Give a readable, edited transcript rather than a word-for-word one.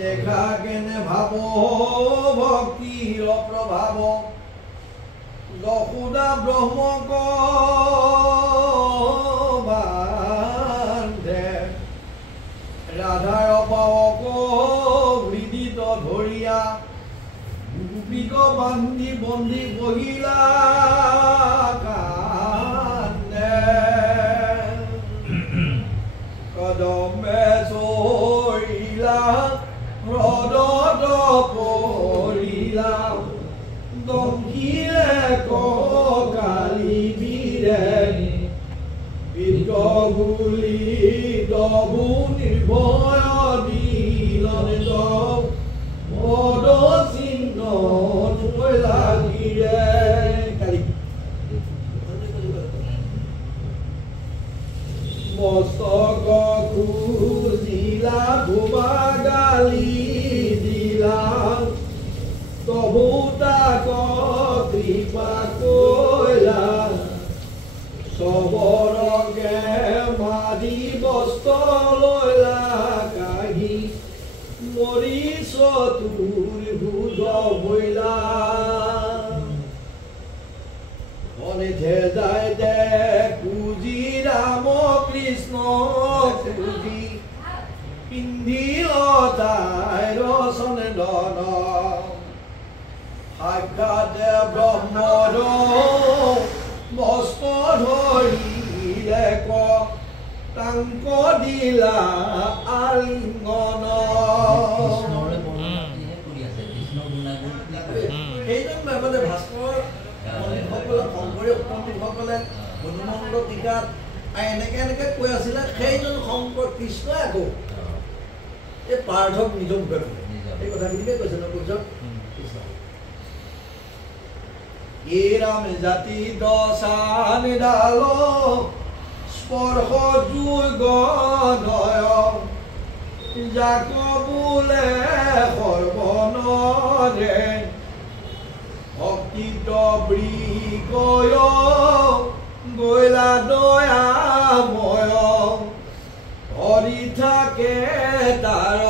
দেখা কেনে ভাব ভক্তিৰ প্ৰভাৱ যশোদা ব্ৰহ্মক বান্ধে ৰাধাৰ পাৱক হৃদিত ধৰিয়া গোপীক বান্ধি বন্দী বহিলা কান্দে কদমে চৰিলা হ্ৰদত পৰিলা দংশিলে ককালি বীৰে বিদ্ৰগুলি দবু নিৰ্ভয় দিলন পদ চিহ্ন থৈ লাগিলে মস্তক খুজিলা ধুমা গালি দিলা তবু তাক কৃপা কৰিলা চবৰকে মাৰি বস্ত্ৰ লৈলা কাঢ়ি মৰিছ তোৰ ভোজ বইলা মনেতে যায় দে পুজি ৰাম কৃষ্ণ পুজি পিন্ধিল তাই ৰচন্দন সাক্ষাৎ ব্ৰহ্মৰ বস্ত্ৰ ধৰিলে তাংক দিলা আলিংগন সেইজন মানে ভাস্কৰ পণ্ডিতসকলে শংকৰী পণ্ডিতসকলে মধুমন্ত টিকাত এনেকে কৈ আছিলে সেইজন শংকৰ কৃষ্ণই আকৌ এই পাৰ্থক নিজৰ মুখে ক'লে এই কথাখিনিকে কৈছে ন কৃষ্ণ ৰাম জাতি দশান ডাল স্পৰ্শ যুগ যাক বোলে সৰ্বনৰে ভক্তিত বৃকয় গৈলা দয়াময় হৰি থাকে তাৰ